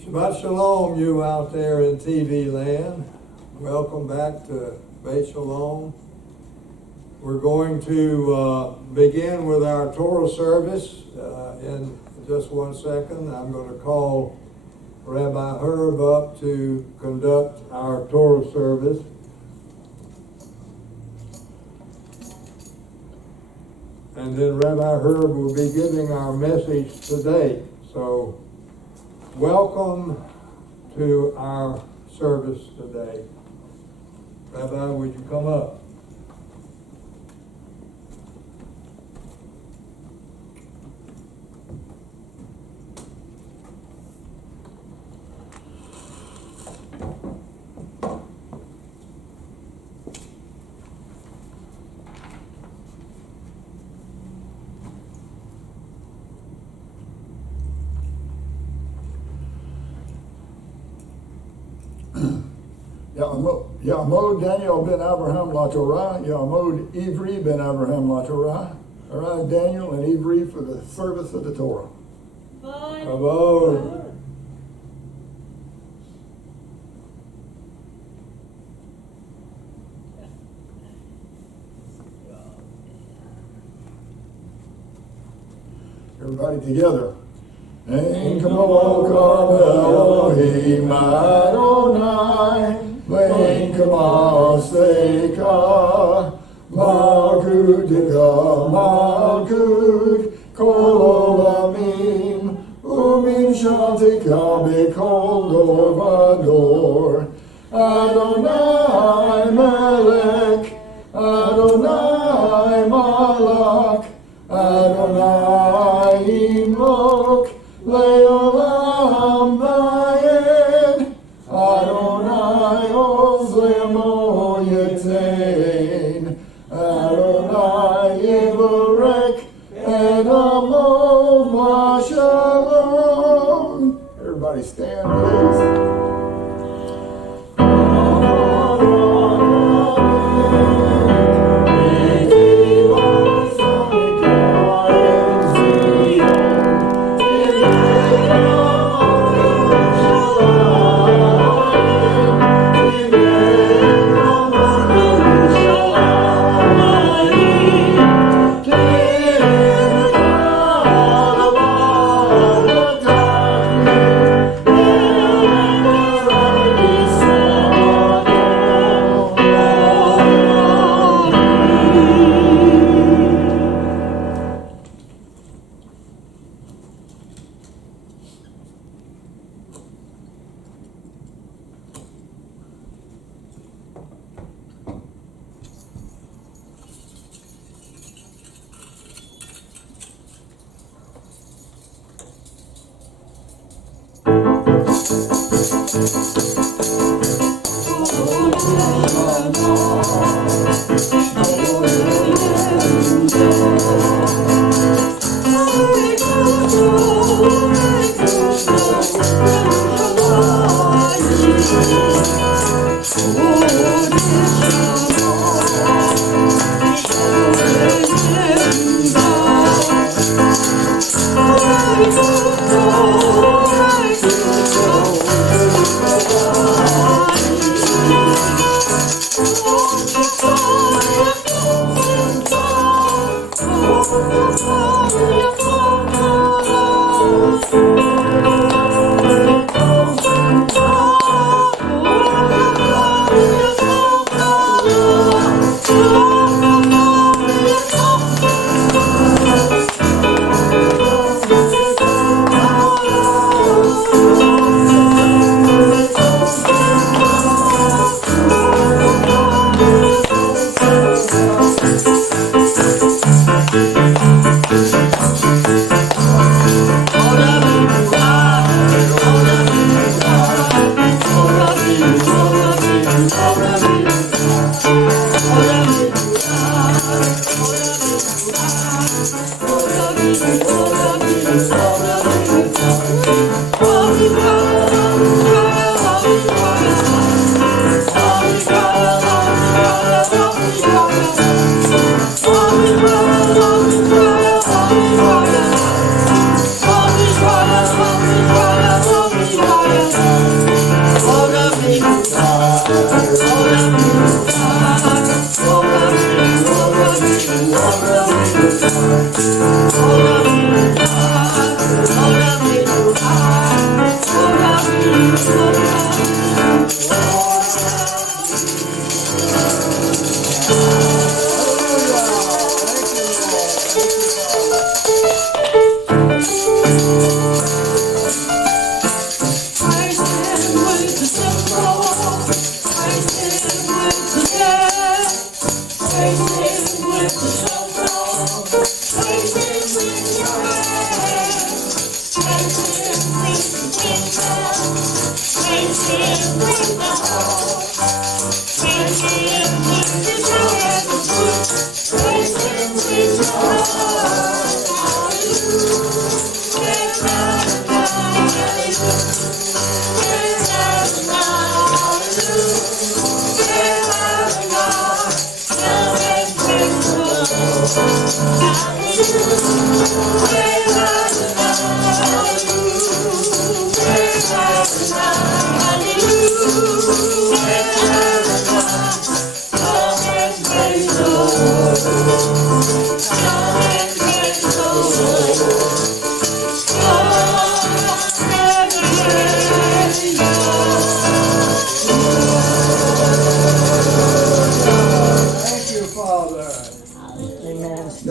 Shabbat Shalom, you out there in TV land. Welcome back to Beit Shalom. We're going to begin with our Torah service in just 1 second. I'm going to call Rabbi Herb up to conduct our Torah service. And then Rabbi Herb will be giving our message today. So, welcome to our service today. Rabbi, would you come up? Ya'amod Daniel ben Abraham la Torah, Ya'amod Ivri ben Abraham la Torah. Arise Daniel and Ivri for the service of the Torah. Kavod. Everybody together. Ein kamo Elohim Adonai, ve'ein k'ma'aseika, malkutika malkut kol olamim, u'mimshaltika b'kol dor v'dor. Adonai melech, Adonai malach, Adonai imlok, Le'olam vayed, Adonai oz le'mo yetein, Adonai yivarek, et amo v'shalom. Everybody stand, please.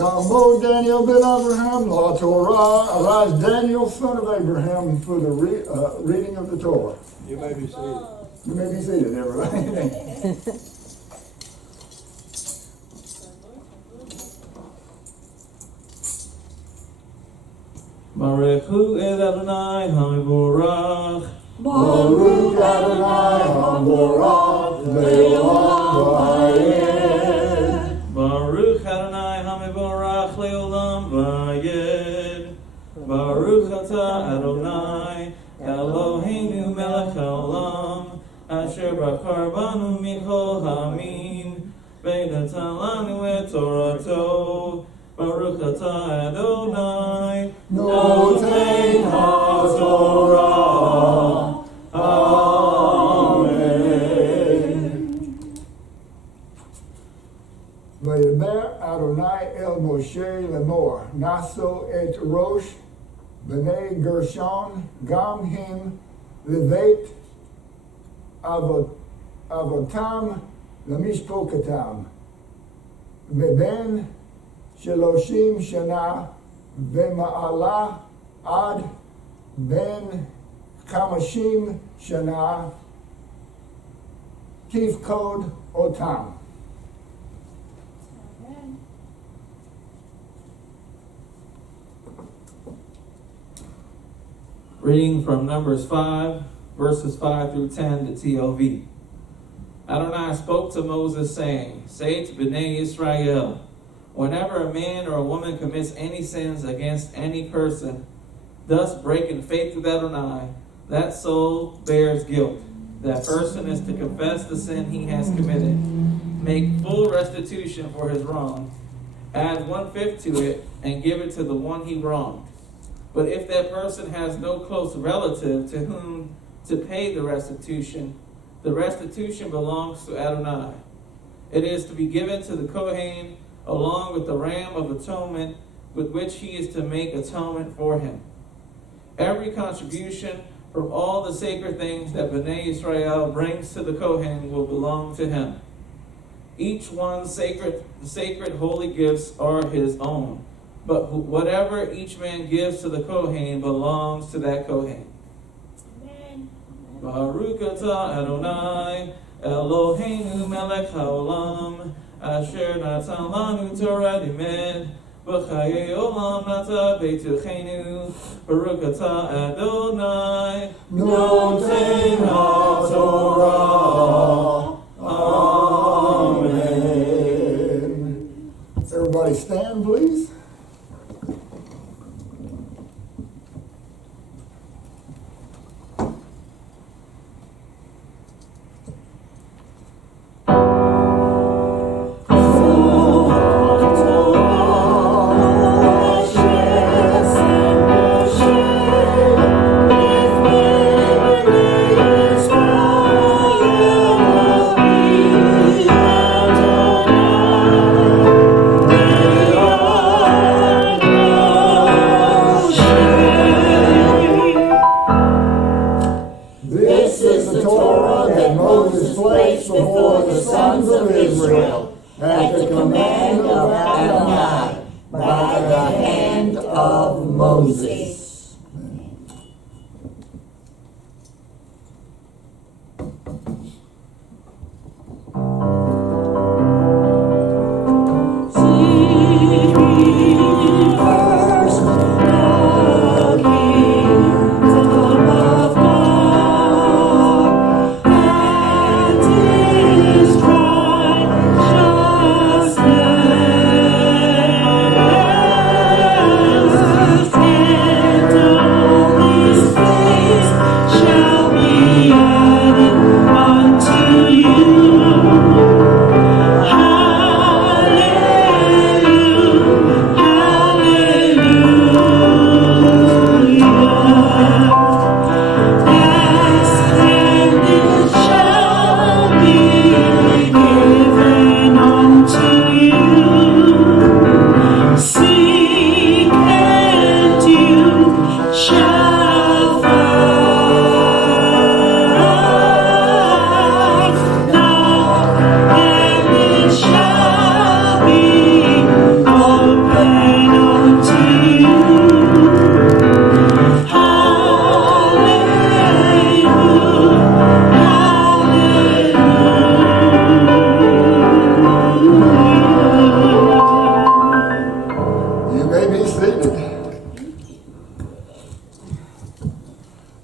Ya'amod Daniel ben Abraham la Torah. Arise, Daniel, son of Abraham, for the reading of the Torah. You may be seated. You may be seated, everybody. Baruchu el Adonai HaMevorach. Baruch Adonai HaMevorach le'olam va'ed. Baruch Adonai HaMevorach le'olam va'ed. Baruch atah Adonai Eloheinu melech haolam asher bachar banu michol ha'amin v'natan lanu et Torato. Baruch atah Adonai Noten HaTorah. Amen. Vayimer Adonai el Moshe lemor, naso et rosh b'nei Gershon gam him levet avotam lemishpokatam meben Sheloshim Shana V'ma'ala Ad Ben Kamashim Shana Tifkod Otam. Reading from Numbers 5, verses 5 through 10, the TLV. Adonai spoke to Moses, saying, Say to Bnei Israel, whenever a man or a woman commits any sins against any person, thus breaking faith with Adonai, that soul bears guilt. That person is to confess the sin he has committed, make full restitution for his wrong, add 1/5 to it, and give it to the one he wronged. But if that person has no close relative to whom to pay the restitution belongs to Adonai. It is to be given to the Kohen along with the ram of atonement with which he is to make atonement for him. Every contribution from all the sacred things that Bnei Israel brings to the Kohen will belong to him. Each one's sacred holy gifts are his own, but whatever each man gives to the Kohen belongs to that Kohen. Amen. Baruch atah Adonai Eloheinu melech haolam asher natan lanu Torah limed v'chayei olam nata beituchenu. Baruch atah Adonai Noten HaTorah. Amen. Everybody stand, please.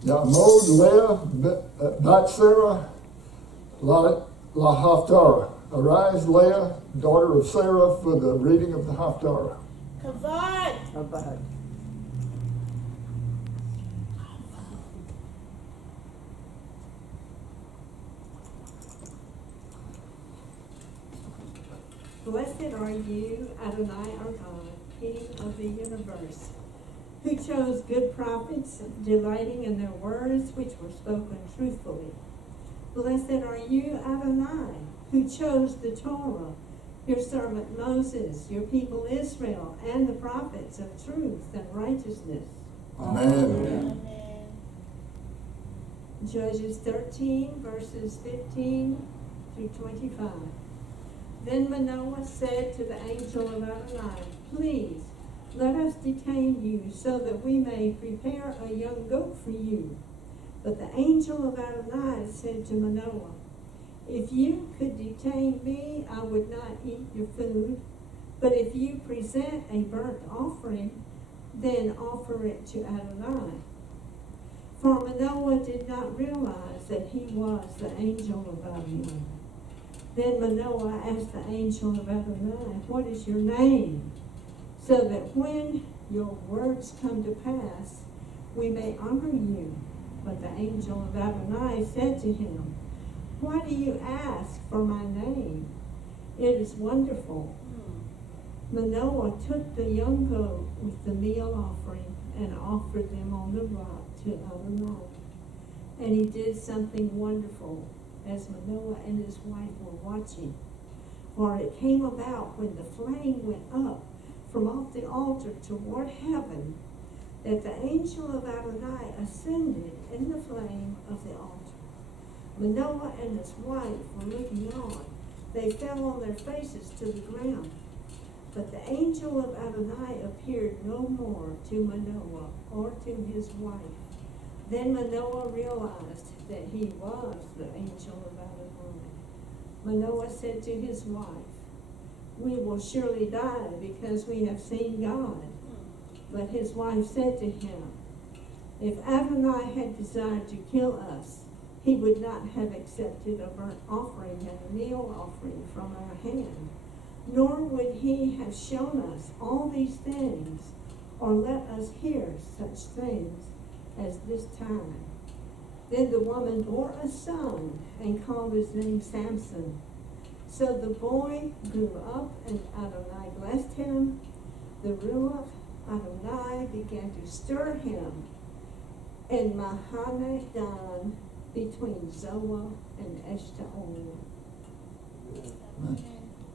Ya'amod Leah Bat Sarah La Haftarah. Arise, Leah, daughter of Sarah, for the reading of the Haftarah. Kavod. Blessed are you, Adonai our God, King of the universe, who chose good prophets, delighting in their words which were spoken truthfully. Blessed are you, Adonai, who chose the Torah, your servant Moses, your people Israel, and the prophets of truth and righteousness. Amen. Judges 13, verses 15 through 25. Then Manoah said to the angel of Adonai, please, let us detain you so that we may prepare a young goat for you. But the angel of Adonai said to Manoah, if you could detain me, I would not eat your food. But if you present a burnt offering, then offer it to Adonai. For Manoah did not realize that he was the angel of Adonai. Then Manoah asked the angel of Adonai, what is your name? So that when your words come to pass, we may honor you. But the angel of Adonai said to him, why do you ask for my name? It is wonderful. Manoah took the young goat with the meal offering and offered them on the rock to Adonai. And he did something wonderful as Manoah and his wife were watching. For it came about when the flame went up from off the altar toward heaven, that the angel of Adonai ascended in the flame of the altar. Manoah and his wife were looking on. They fell on their faces to the ground. But the angel of Adonai appeared no more to Manoah or to his wife. Then Manoah realized that he was the angel of Adonai. Manoah said to his wife, we will surely die because we have seen God. But his wife said to him, if Adonai had desired to kill us, he would not have accepted a burnt offering and a meal offering from our hand, nor would he have shown us all these things, or let us hear such things as this time. Then the woman bore a son and called his name Samson. So the boy grew up, and Adonai blessed him. The Ruach Adonai began to stir him in Mahane Dan, between Zoah and Eshtaol.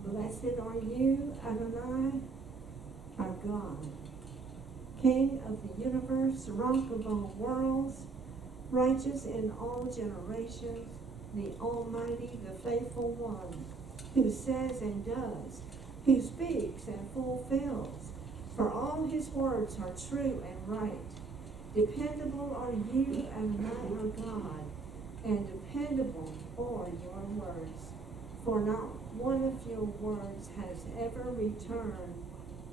Blessed are you, Adonai, our God, King of the universe, rock of all worlds, righteous in all generations, the Almighty, the faithful one, who says and does, who speaks and fulfills. For all his words are true and right. Dependable are you, Adonai, our God, and dependable are your words. For not one of your words has ever returned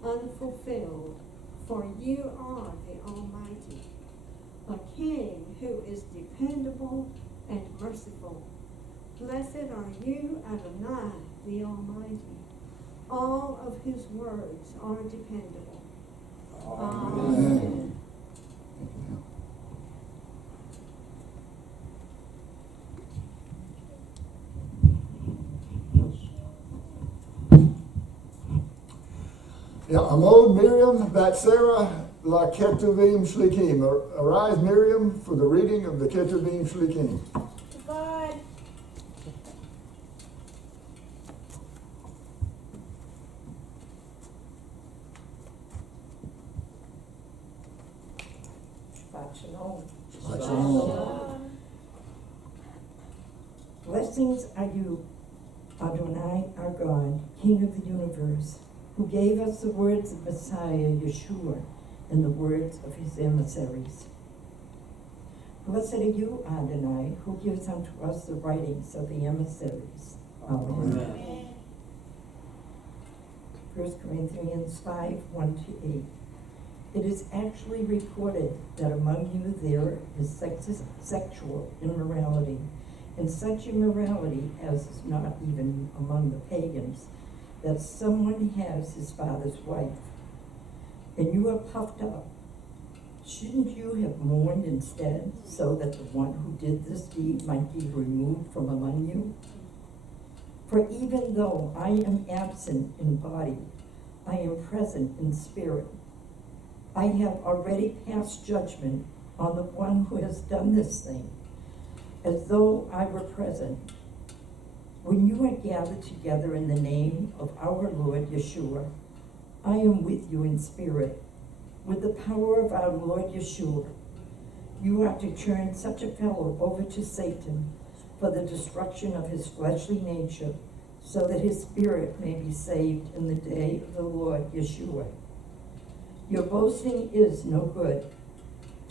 unfulfilled, for you are the Almighty, a King who is dependable and merciful. Blessed are you, Adonai, the Almighty, all of whose words are dependable. Amen. Ya'amod Miriam Bat Sarah La Ketuvim Shlikim. Arise, Miriam, for the reading of the Ketuvim Shlikim. God. Shalom. Blessings are you, Adonai, our God, King of the universe, who gave us the words of Messiah, Yeshua, and the words of his emissaries. Blessed are you, Adonai, who gives unto us the writings of the emissaries. Amen. 1 Corinthians 5, 1-8. It is actually reported that among you there is sexual immorality, and such immorality as is not even among the pagans, that someone has his father's wife, and you are puffed up. Shouldn't you have mourned instead, so that the one who did this deed might be removed from among you? For even though I am absent in body, I am present in spirit. I have already passed judgment on the one who has done this thing, as though I were present. When you are gathered together in the name of our Lord Yeshua, I am with you in spirit. With the power of our Lord Yeshua, you are to turn such a fellow over to Satan for the destruction of his fleshly nature, so that his spirit may be saved in the day of the Lord Yeshua. Your boasting is no good.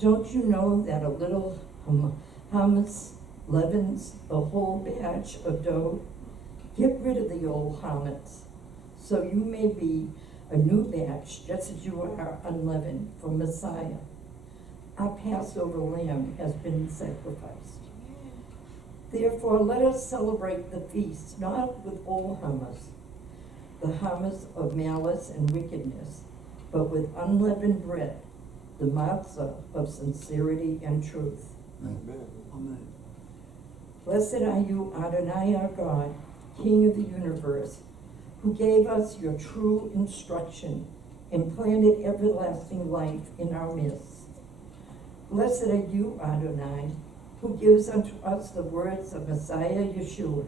Don't you know that a little hummus leavens a whole batch of dough? Get rid of the old hummus, so you may be a new batch, just as you are unleavened for Messiah. Our Passover lamb has been sacrificed. Therefore, let us celebrate the feast, not with old hummus, the hummus of malice and wickedness, but with unleavened bread, the matzah of sincerity and truth. Amen. Blessed are you, Adonai our God, King of the universe, who gave us your true instruction and planted everlasting life in our midst. Blessed are you, Adonai, who gives unto us the words of Messiah Yeshua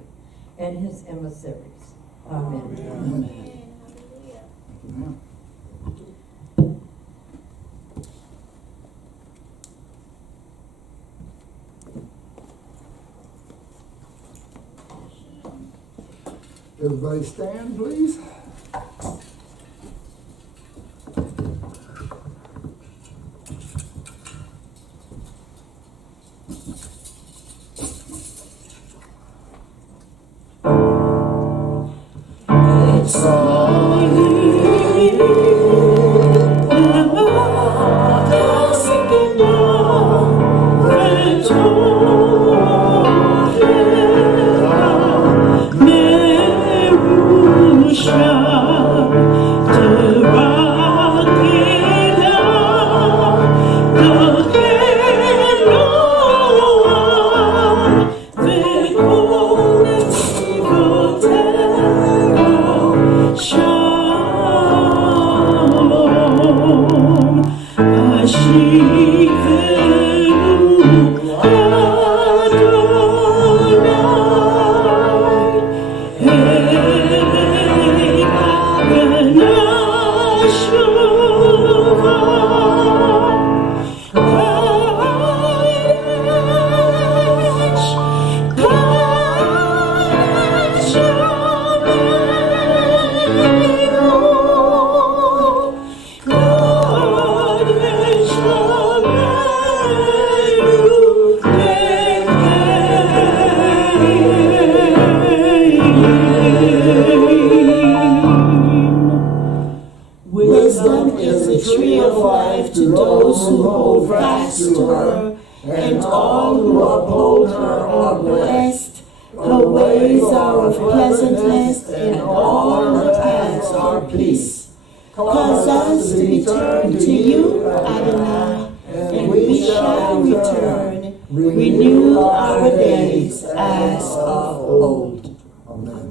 and his emissaries. Amen. Amen. Amen. Everybody stand, please. Wisdom is a tree of life to those who hold fast to her, and all who uphold her are blessed. Her ways are of pleasantness, and all her paths are peace. Cause us to be turned to you, Adonai, and we shall return. Renew our days as of old. Amen.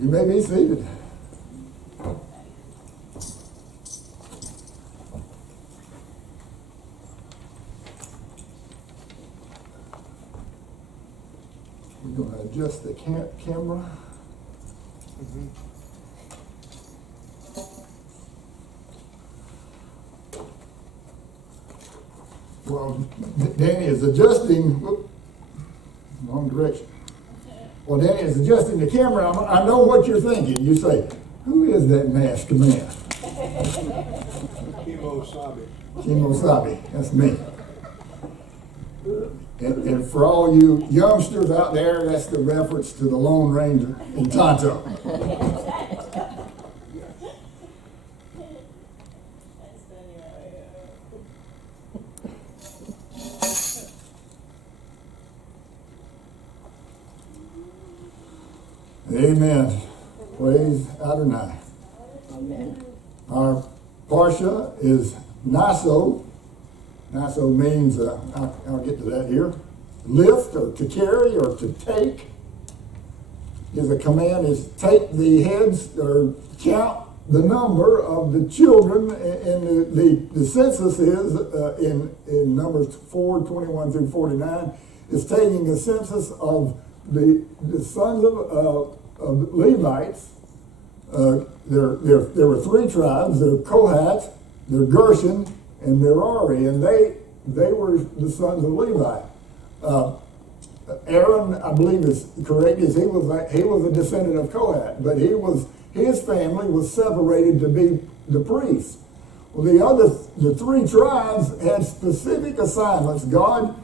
You may be seated. We're going to adjust the camera. Well, Danny is adjusting. Whoop, wrong direction. Well, Danny is adjusting the camera. I know what you're thinking. You say, who is that masked man? Kimo Sabi. Kimo Sabi. That's me. And for all you youngsters out there, that's the reference to the Lone Ranger in Tonto. Amen. Praise Adonai. Amen. Our Parsha is Naso. Naso means, I'll get to that here, lift or to carry or to take. Is a command is take the heads or count the number of the children, and the census is in Numbers 4:21 through 49 is taking a census of the sons of Levites. There were three tribes. They're Kohath, they're Gershon, and Merari, and they were the sons of Levi. Aaron, I believe is correct, is he was a descendant of Kohath, but his family was separated to be the priests. Well, the three tribes had specific assignments. God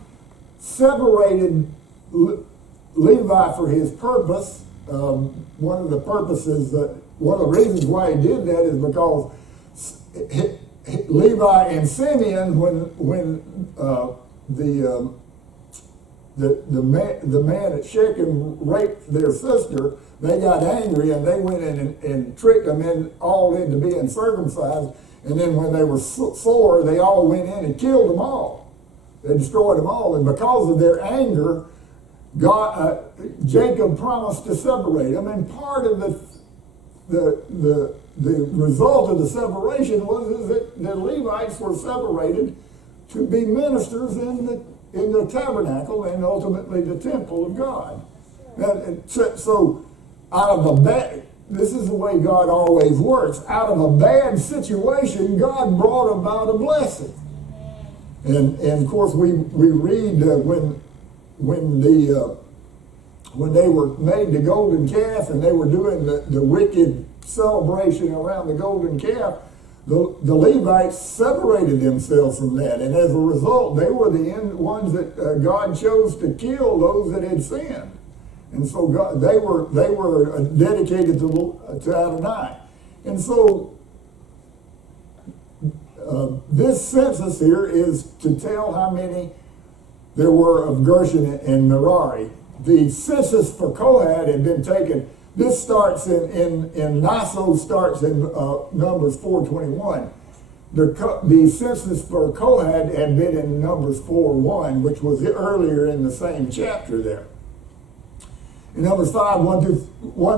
separated Levi for his purpose. One of the reasons why he did that is because Levi and Simeon, when the man at Shechem raped their sister, they got angry and they went in and tricked them all into being circumcised. And then when they were sore, they all went in and killed them all. They destroyed them all. And because of their anger, Jacob promised to separate them. And part of the result of the separation was that the Levites were separated to be ministers in the tabernacle and ultimately the temple of God. So out of a bad, this is the way God always works. Out of a bad situation, God brought about a blessing. And of course we read when they were made the golden calf and they were doing the wicked celebration around the golden calf, the Levites separated themselves from that, and as a result, they were the ones that God chose to kill those that had sinned, and so they were dedicated to Adonai, and so this census here is to tell how many there were of Gershon and Merari. The census for Kohath had been taken. This starts in Naso starts in Numbers 4:21. The census for Kohath had been in Numbers 4:1, which was earlier in the same chapter there. In Numbers 5:1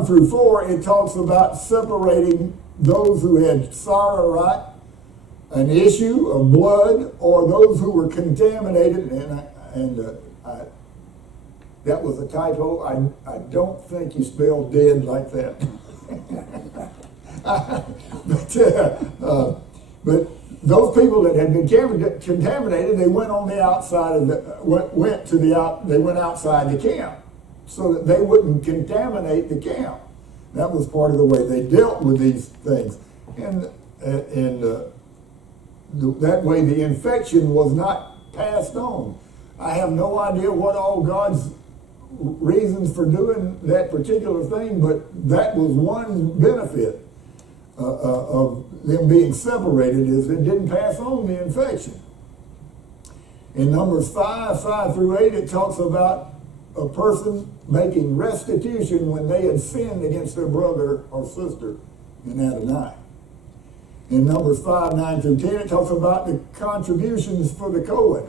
through 4, it talks about separating those who had Sararat, an issue of blood, or those who were contaminated, and that was a typo. I don't think you spelled dead like that. But those people that had been contaminated, they went on the outside of they went outside the camp so that they wouldn't contaminate the camp. That was part of the way they dealt with these things, and that way the infection was not passed on. I have no idea what all God's reasons for doing that particular thing, but that was one benefit of them being separated, is it didn't pass on the infection. In Numbers 5 through 8, it talks about a person making restitution when they had sinned against their brother or sister in Adonai. In Numbers 5:9 through 10, it talks about the contributions for the Kohen.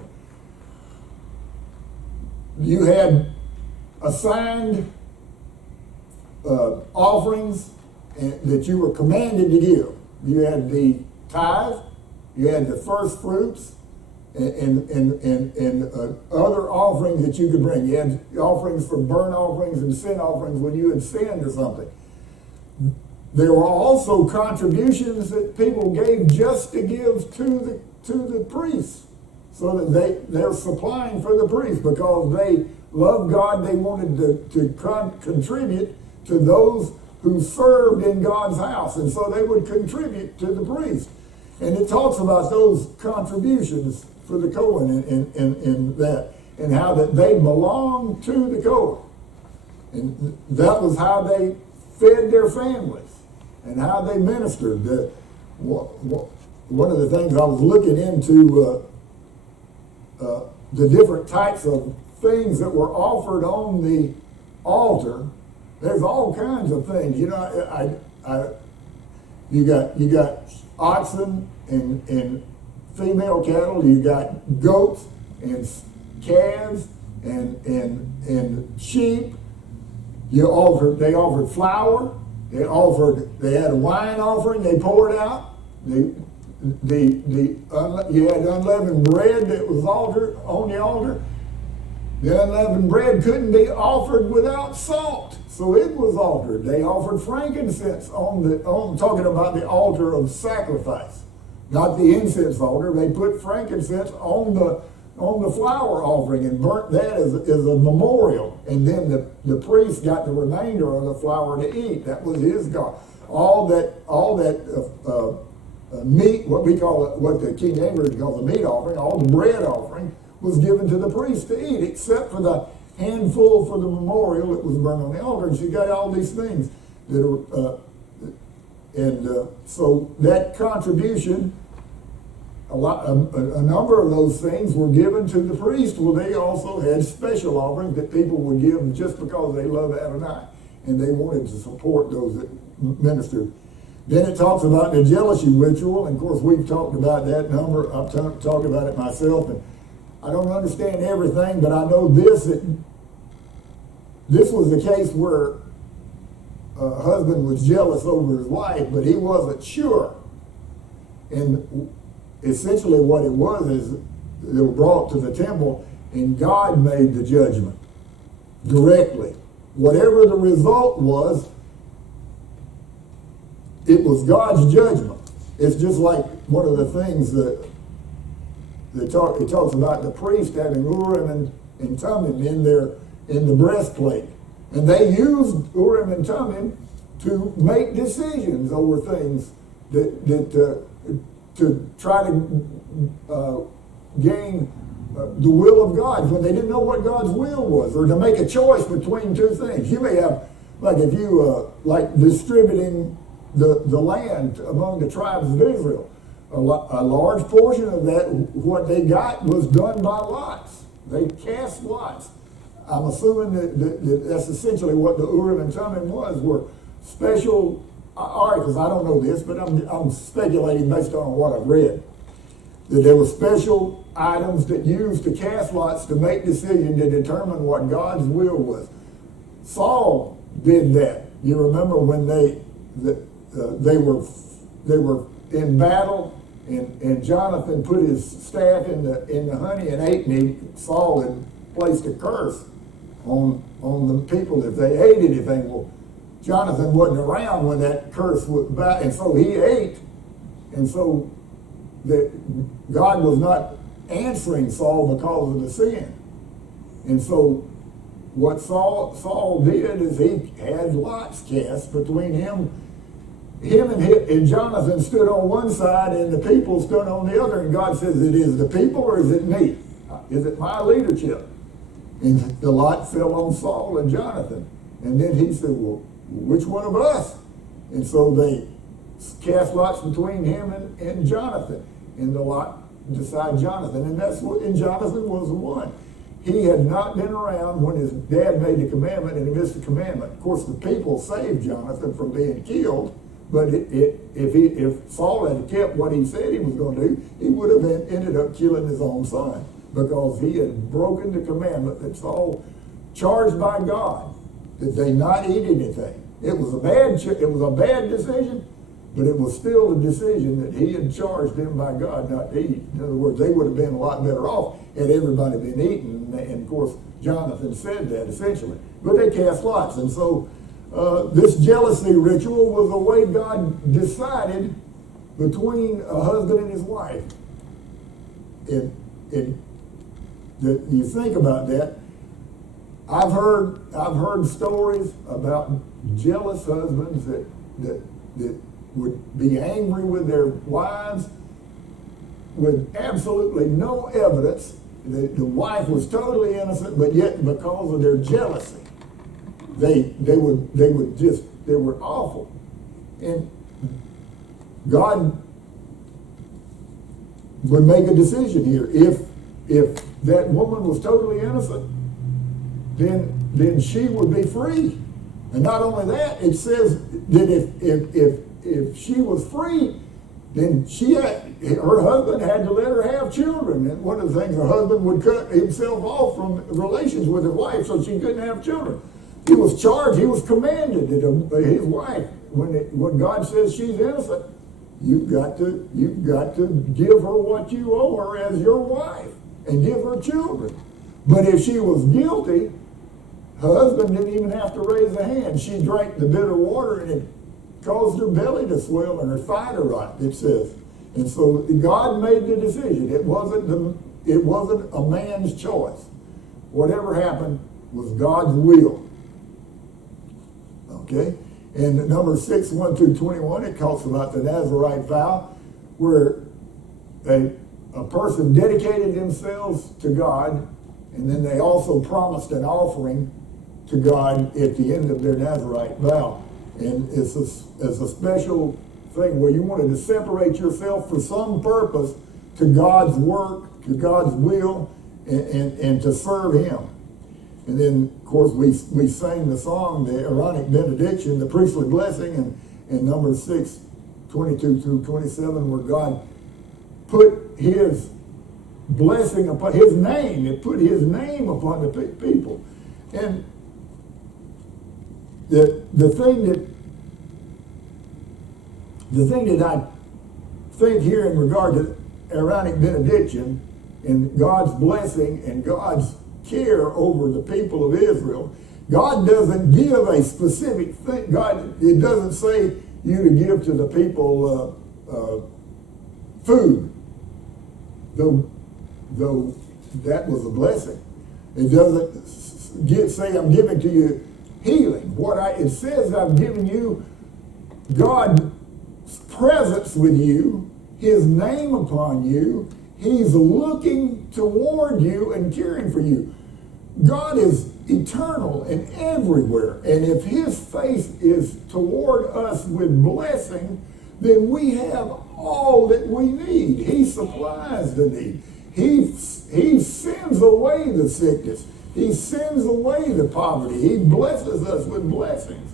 You had assigned offerings that you were commanded to give. You had the tithe, you had the first fruits, and other offerings that you could bring. You had offerings for burnt offerings and sin offerings when you had sinned or something. There were also contributions that people gave just to give to the priests, so that they're supplying for the priests because they loved God. They wanted to contribute to those who served in God's house, and so they would contribute to the priest. And it talks about those contributions for the Kohen in that. and how that they belonged to the Torah. And that was how they fed their families and how they ministered. One of the things I was looking into, the different types of things that were offered on the altar. There's all kinds of things. You know, you got oxen and female cattle. You got goats and calves and sheep. They offered flour. They had a wine offering. They poured out. You had unleavened bread that was on the altar. The unleavened bread couldn't be offered without salt, so it was altered. They offered frankincense talking about the altar of sacrifice, not the incense altar. They put frankincense on the flour offering and burnt that as a memorial. And then the priest got the remainder of the flour to eat. That was his God. All that meat, what the King James calls the meat offering, all the bread offering was given to the priest to eat, except for the handful for the memorial that was burned on the altar. And so you got all these things that are, so that contribution, a number of those things were given to the priest. Well, they also had special offerings that people would give just because they love Adonai and they wanted to support those that ministered. Then it talks about the jealousy ritual, and of course we've talked about that number. I've talked about it myself, and I don't understand everything, but I know this was the case where a husband was jealous over his wife, but he wasn't sure. And essentially what it was is they were brought to the temple, and God made the judgment directly. Whatever the result was, it was God's judgment. It's just like one of the things that it talks about the priest having Urim and Thummim in the breastplate, and they used Urim and Thummim to make decisions over things to try to gain the will of God when they didn't know what God's will was, or to make a choice between two things. You may have, like if you like distributing the land among the tribes of Israel. A large portion of that, what they got, was done by lots. They cast lots. I'm assuming that that's essentially what the Urim and Thummim were special articles. I don't know this, but I'm speculating based on what I've read. That there were special items that used to cast lots to make decisions to determine what God's will was. Saul did that. You remember when they were in battle, and Jonathan put his staff in the honey and ate, and Saul had placed a curse on the people if they ate anything. Well, Jonathan wasn't around when that curse was about, and so he ate, and so that God was not answering Saul because of the sin. And so what Saul did is he had lots cast between him and Jonathan stood on one side and the people stood on the other, and God says, it is the people or is it me? Is it my leadership? And the lot fell on Saul and Jonathan. And then he said, well, which one of us? And so they cast lots between him and Jonathan. And the lot decided Jonathan. And Jonathan was the one. He had not been around when his dad made the commandment and he missed the commandment. Of course, the people saved Jonathan from being killed. But if Saul had kept what he said he was going to do, he would have ended up killing his own son, because he had broken the commandment that's all charged by God, that they not eat anything. It was a bad decision, but it was still a decision that he had charged them by God not to eat. In other words, they would have been a lot better off had everybody been eating. And of course, Jonathan said that essentially. But they cast lots, and so this jealousy ritual was the way God decided between a husband and his wife. That you think about that. I've heard stories about jealous husbands that would be angry with their wives with absolutely no evidence, the wife was totally innocent, but yet because of their jealousy, they were awful. And God would make a decision here. If that woman was totally innocent, then she would be free. And not only that, it says that if she was free, then her husband had to let her have children. And one of the things, her husband would cut himself off from relations with his wife so she couldn't have children. He was charged, he was commanded that his wife, when God says she's innocent, you've got to give her what you owe her as your wife and give her children. But if she was guilty, her husband didn't even have to raise a hand. She drank the bitter water and it caused her belly to swell and her thigh to rot, it says. And so God made the decision. It wasn't a man's choice. Whatever happened was God's will. Okay? And number 6, 1 through 21, it talks about the Nazarite Vow, where a person dedicated themselves to God, and then they also promised an offering to God at the end of their Nazarite Vow. And it's a special thing where you wanted to separate yourself for some purpose to God's work, to God's will, and to serve Him. And then, of course, we sang the song, the Aaronic benediction, the priestly blessing, in number 6, 22 through 27, where God put His blessing upon His name. It put His name upon the people. And the thing that I think here in regard to Aaronic benediction and God's blessing and God's care over the people of Israel, God doesn't give a specific thing. It doesn't say you to give to the people food, though that was a blessing. It doesn't say I'm giving to you healing. It says I'm giving you God's presence with you, His name upon you. He's looking toward you and caring for you. God is eternal and everywhere. And if His face is toward us with blessing, then we have all that we need. He supplies the need. He sends away the sickness. He sends away the poverty. He blesses us with blessings.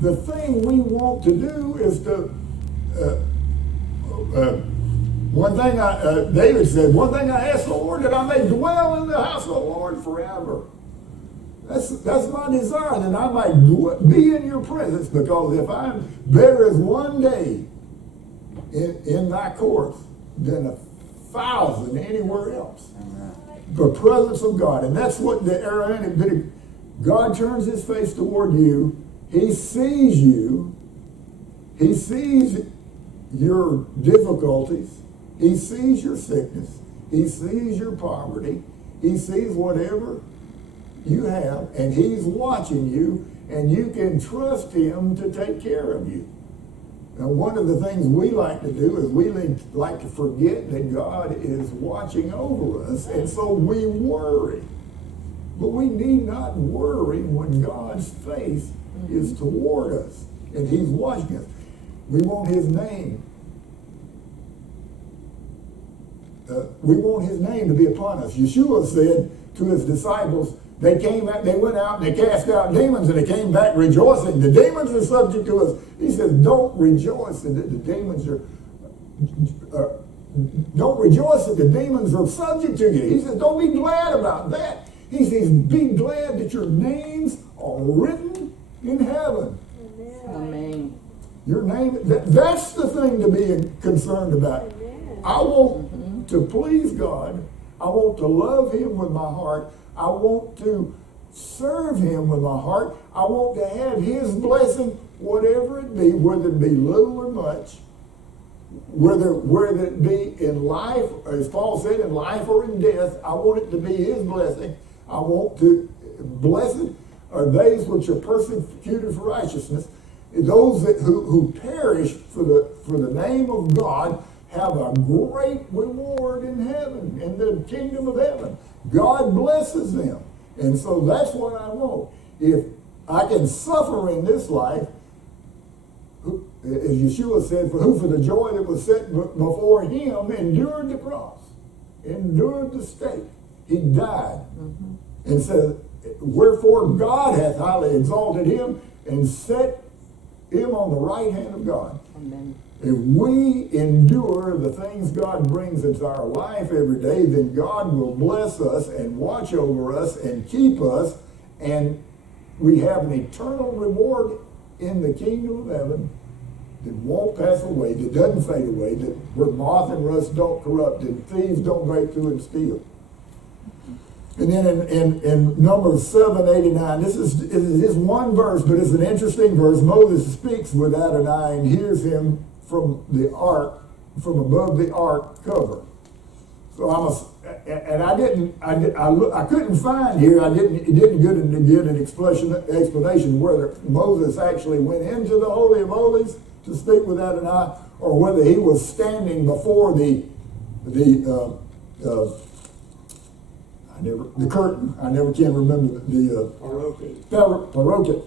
The thing we want to do is to David said, one thing I ask the Lord, that I may dwell in the house of the Lord forever. That's my desire, that I might be in your presence, because if I'm better as one day in thy courts than 1,000 anywhere else. Amen. The presence of God. And that's what the Aaronic bit. God turns His face toward you. He sees you. He sees your difficulties. He sees your sickness. He sees your poverty. He sees whatever you have, and He's watching you, and you can trust Him to take care of you. Now, one of the things we like to do is we like to forget that God is watching over us, and so we worry. But we need not worry when God's face is toward us, and He's watching us. We want His name. We want His name to be upon us. Yeshua said to His disciples, they went out and they cast out demons, and they came back rejoicing. The demons are subject to us. He says, don't rejoice that the demons don't rejoice that the demons are subject to you. He says, don't be glad about that. He says, be glad that your names are written in heaven. Amen. Your name, that's the thing to be concerned about. I want to please God. I want to love Him with my heart. I want to serve Him with my heart. I want to have His blessing, whatever it be, whether it be little or much, whether it be in life, as Paul said, in life or in death. I want it to be His blessing. I want to, blessed are those which are persecuted for righteousness. Those who perish for the name of God have a great reward in heaven, in the kingdom of heaven. God blesses them. And so that's what I want. If I can suffer in this life, as Yeshua said, for the joy that was set before him endured the cross, endured the stake. He died. And said, wherefore God hath highly exalted him and set him on the right hand of God. Amen. If we endure the things God brings into our life every day, then God will bless us and watch over us and keep us, and we have an eternal reward in the kingdom of heaven that won't pass away, that doesn't fade away, that where moth and rust don't corrupt, and thieves don't break through and steal. And then in Numbers 7:89, this is just one verse, but it's an interesting verse. Moses speaks with Adonai and hears him from the ark, from above the ark cover. So I couldn't find here. It didn't get an explanation whether Moses actually went into the Holy of Holies to speak with Adonai, or whether he was standing before the curtain. I never can remember the paroket.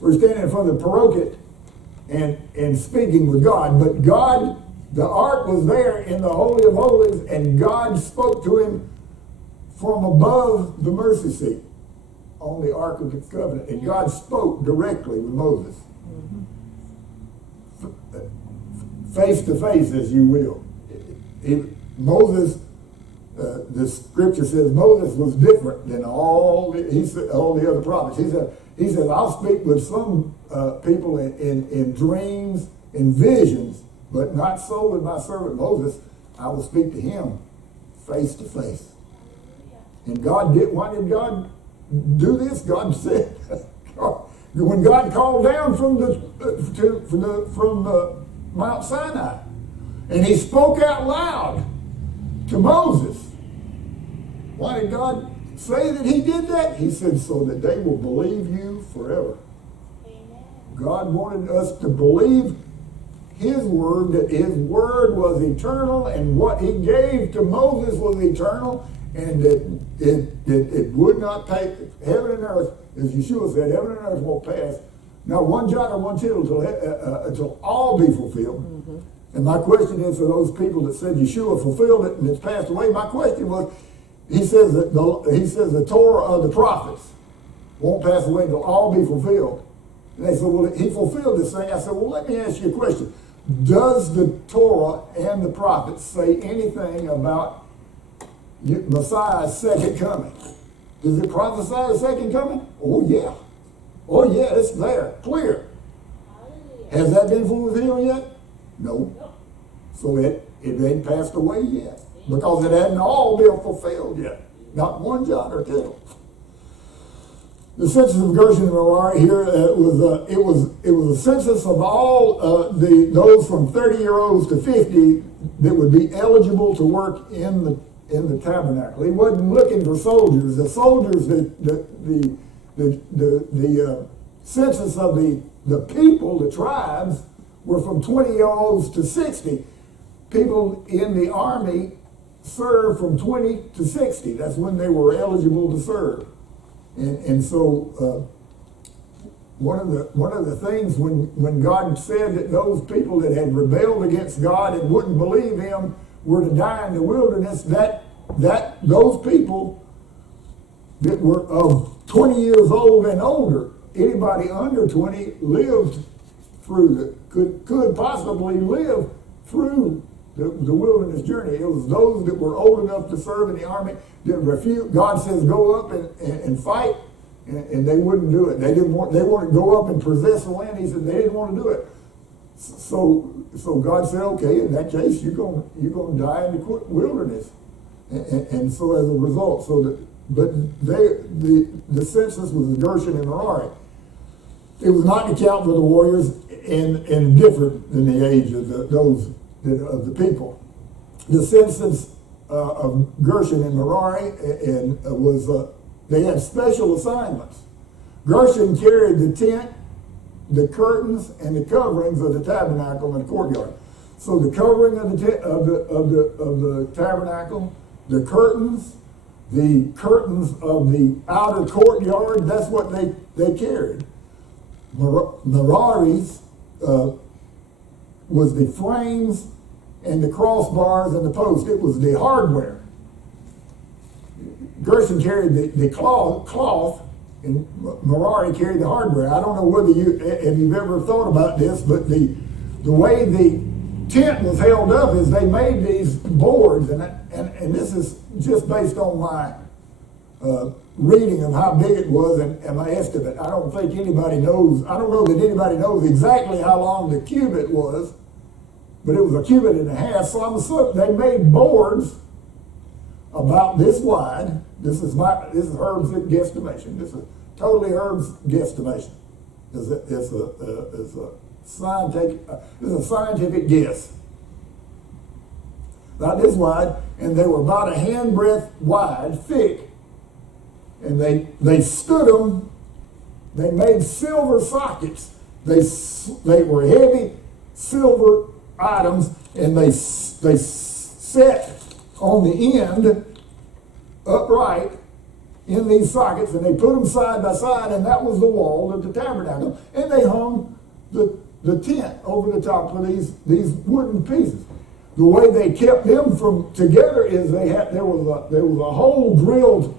We're standing in front of the paroket and speaking with God. But God, the ark was there in the Holy of Holies, and God spoke to him from above the mercy seat on the Ark of the Covenant. And God spoke directly with Moses. Face to face, as you will. Moses, the scripture says Moses was different than all the other prophets. He said, I'll speak with some people in dreams, in visions, but not so with my servant Moses. I will speak to him face to face. And God did. Why did God do this? God said, when God called down from Mount Sinai, and he spoke out loud to Moses. Why did God say that he did that? He said, so that they will believe you forever. Amen. God wanted us to believe his word, that his word was eternal, and what he gave to Moses was eternal, and that it would not take heaven and earth, as Yeshua said, heaven and earth won't pass, not one jot or one tittle until all be fulfilled. Mm-hmm. And my question is, for those people that said Yeshua fulfilled it and it's passed away, my question was, he says the Torah of the prophets won't pass away until all be fulfilled. And they said, well, he fulfilled this thing. I said, well, let me ask you a question. Does the Torah and the prophets say anything about Messiah's second coming? Does it prophesy the second coming? Oh, yeah. Oh, yeah, it's there, clear. Has that been fulfilled yet? No. So it ain't passed away yet, because it hadn't all been fulfilled yet. Not one jot or tittle. The census of Gershon and Merari here it was a census of all those from 30-year-olds to 50 that would be eligible to work in the tabernacle. He wasn't looking for soldiers. The soldiers, the census of the people, the tribes, were from 20-year-olds to 60. People in the army served from 20 to 60. That's when they were eligible to serve. And so one of the things when God said that those people that had rebelled against God and wouldn't believe him were to die in the wilderness, that those people that were of 20 years old and older, anybody under 20 lived through could possibly live through the wilderness journey. It was those that were old enough to serve in the army that refused. God says go up and fight, and they wouldn't do it. They wanted to go up and possess the land. He said they didn't want to do it. So God said, okay, in that case you're going to die in the wilderness. And so as a result, the census was Gershon and Merari. It was not to count for the warriors, and different than the age of the people. The census of Gershon and Merari they had special assignments. Gershon carried the tent, the curtains, and the coverings of the tabernacle and the courtyard. So the covering of the tabernacle, the curtains of the outer courtyard, that's what they carried. Merari's was the frames and the crossbars and the post. It was the hardware. Gershon carried the cloth, and Merari carried the hardware. I don't know whether you've ever thought about this, but the way the tent was held up is they made these boards, and this is just based on my reading of how big it was and my estimate. I don't think anybody knows. I don't know that anybody knows exactly how long the cubit was, but it was a cubit and a half. So I'm assuming they made boards about this wide. This is Herb's guesstimation. This is totally Herb's guesstimation. It's a scientific guess. About this wide, and they were about a handbreadth wide, thick, and they stood them. They made silver sockets. They were heavy silver items, and they set on the end upright in these sockets, and they put them side by side, and that was the wall of the tabernacle. And they hung the tent over the top of these wooden pieces. The way they kept them from together is there was a hole drilled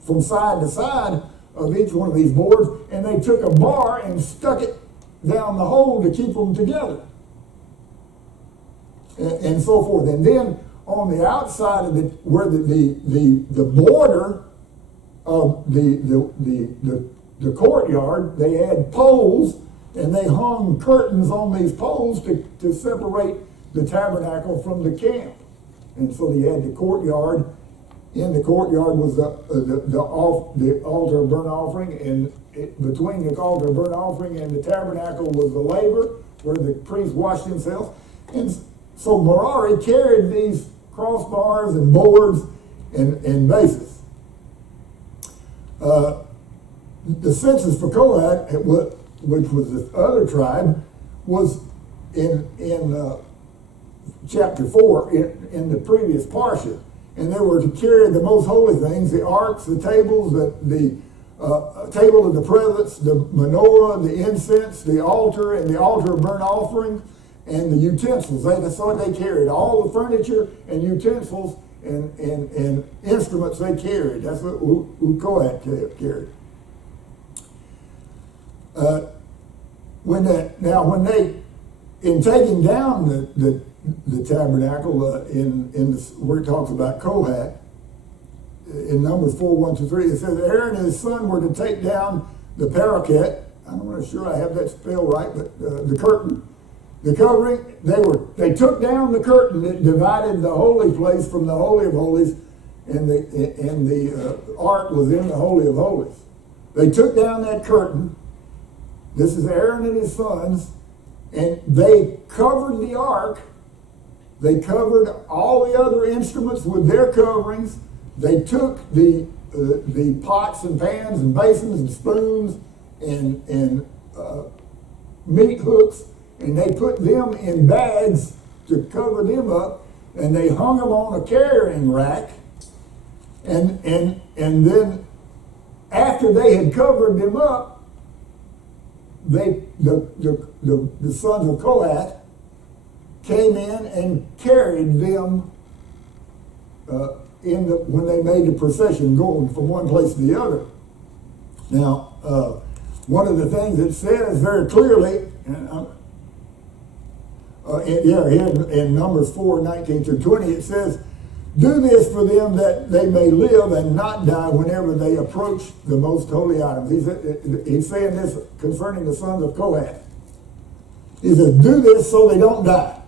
from side to side of each one of these boards, and they took a bar and stuck it down the hole to keep them together, and so forth. And then on the outside of where the border of the courtyard, they had poles, and they hung curtains on these poles to separate the tabernacle from the camp. And so you had the courtyard. In the courtyard was the altar of burnt offering, and between the altar of burnt offering and the tabernacle was the laver where the priests washed themselves. And so Merari carried these crossbars and boards and bases. The census for Kohath, which was this other tribe, was in chapter 4 in the previous parsha. And they were to carry the most holy things, the arks, the tables, the table of the presence, the menorah, the incense, the altar, and the altar of burnt offering, and the utensils. That's what they carried. All the furniture and utensils and instruments they carried. That's what Kohath carried. When they, in taking down the tabernacle where it talks about Kohath, in Numbers 4:1-3, it says Aaron and his son were to take down the paraket. I'm not sure I have that spelled right, but the curtain, the covering. They took down the curtain that divided the holy place from the Holy of Holies, and the ark was in the Holy of Holies. They took down that curtain. This is Aaron and his sons, and they covered the ark. They covered all the other instruments with their coverings. They took the pots and pans and basins and spoons and meat hooks, and they put them in bags to cover them up, and they hung them on a carrying rack. And then after they had covered them up, the sons of Kohath came in and carried them when they made the procession going from one place to the other. Now, one of the things it says very clearly, here in Numbers 4:19-20, it says, "Do this for them that they may live and not die whenever they approach the most holy items." He's saying this concerning the sons of Kohath. He says, "Do this so they don't die.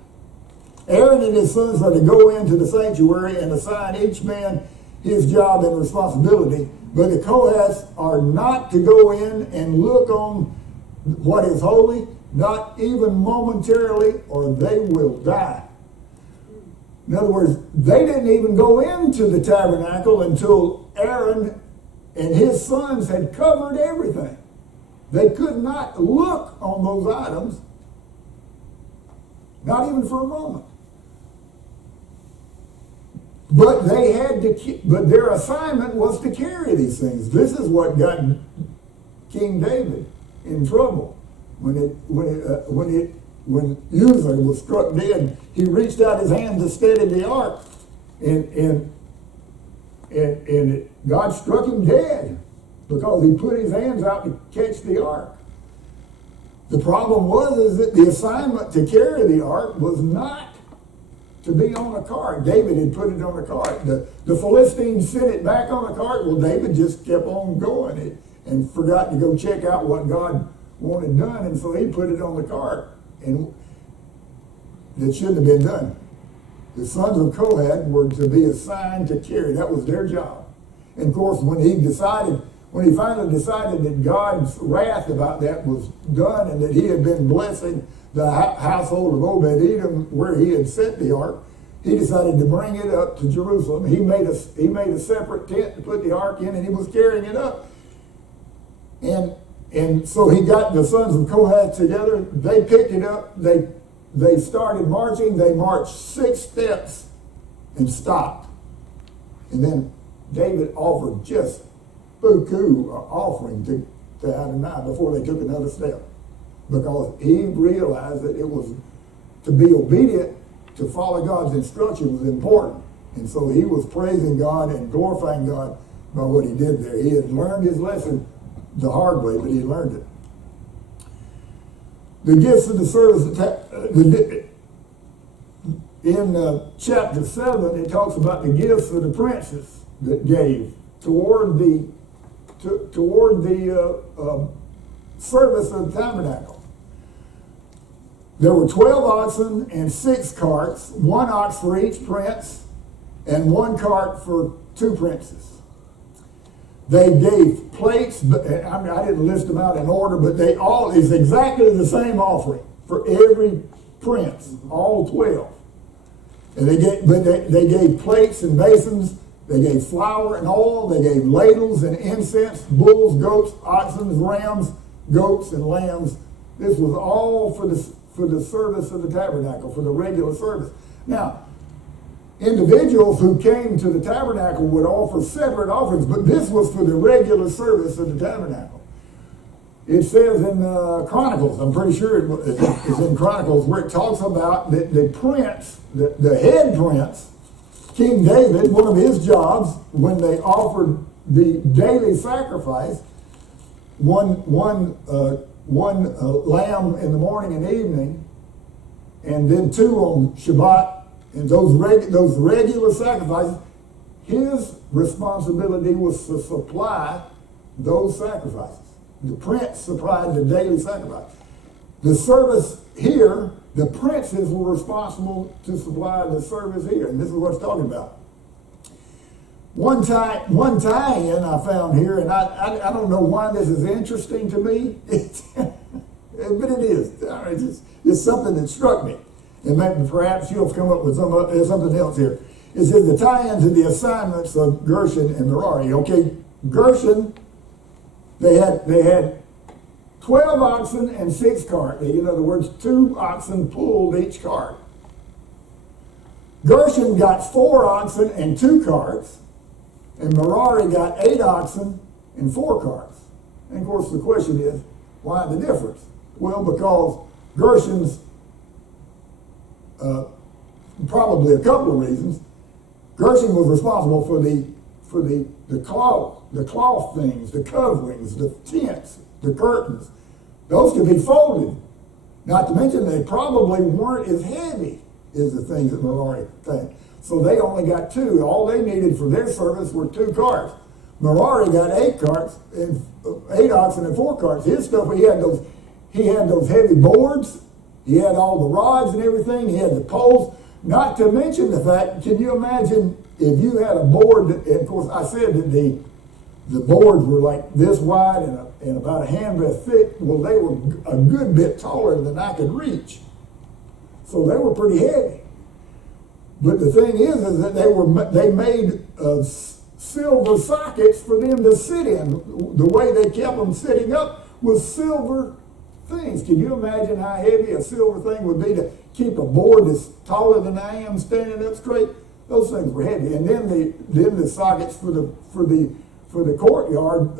Aaron and his sons are to go into the sanctuary and assign each man his job and responsibility, but the Kohaths are not to go in and look on what is holy, not even momentarily, or they will die." In other words, they didn't even go into the tabernacle until Aaron and his sons had covered everything. They could not look on those items not even for a moment. But they had to, but their assignment was to carry these things. This is what got King David in trouble. When Uzzah was struck dead, he reached out his hand to steady the ark, and God struck him dead because he put his hands out to catch the ark. The problem was that the assignment to carry the ark was not to be on a cart. David had put it on a cart. The Philistines sent it back on a cart. Well, David just kept on going and forgot to go check out what God wanted done, and so he put it on the cart. And that shouldn't have been done. The sons of Kohath were to be assigned to carry. That was their job. And of course, when he finally decided that God's wrath about that was done and that he had been blessing the household of Obed-Edom where he had set the ark, he decided to bring it up to Jerusalem. He made a separate tent to put the ark in, and he was carrying it up. And so he got the sons of Kohath together. They picked it up. They started marching. They marched 6 steps and stopped. And then David offered just buku offering to Adonai before they took another step, because he realized that it was to be obedient, to follow God's instruction was important. And so he was praising God and glorifying God by what he did there. He had learned his lesson the hard way, but he learned it. The gifts of the service, in chapter 7, it talks about the gifts of the princes that gave toward the service of the tabernacle. There were 12 oxen and 6 carts, 1 ox for each prince, and 1 cart for 2 princes. They gave plates, but I didn't list them out in order, but they all is exactly the same offering for every prince, all 12. And they gave plates and basins. They gave flour and oil. They gave ladles and incense, bulls, goats, oxen, rams, goats, and lambs. This was all for the service of the tabernacle, for the regular service. Now, individuals who came to the tabernacle would offer separate offerings, but this was for the regular service of the tabernacle. It says in Chronicles, I'm pretty sure it's in Chronicles, where it talks about the prince, the head prince, King David, one of his jobs when they offered the daily sacrifice, one lamb in the morning and evening, and then 2 on Shabbat, and those regular sacrifices, his responsibility was to supply those sacrifices. The prince supplied the daily sacrifice. The service here, the princes were responsible to supply the service here, and this is what it's talking about. One tie-in I found here, and I don't know why this is interesting to me, but it is. It's something that struck me. And maybe perhaps you'll come up with something else here. It says the tie-in to the assignments of Gershon and Merari. Okay, Gershon, they had 12 oxen and 6 carts. In other words, 2 oxen pulled each cart. Gershon got 4 oxen and 2 carts, and Merari got 8 oxen and 4 carts. And of course the question is, why the difference? Well, because Gershon's probably a couple of reasons. Gershon was responsible for the cloth things, the coverings, the tents, the curtains. Those could be folded. Not to mention they probably weren't as heavy as the things that Merari had. So they only got 2. All they needed for their service were 2 carts. Merari got 8 carts and 8 oxen and 4 carts. His stuff, he had those heavy boards. He had all the rods and everything. He had the poles. Not to mention the fact, can you imagine if you had a board, and of course I said that the boards were like this wide and about a handbreadth thick. Well, they were a good bit taller than I could reach. So they were pretty heavy. But the thing is that they made silver sockets for them to sit in. The way they kept them sitting up was silver things. Can you imagine how heavy a silver thing would be to keep a board that's taller than I am standing up straight? Those things were heavy. And then the sockets for the courtyard,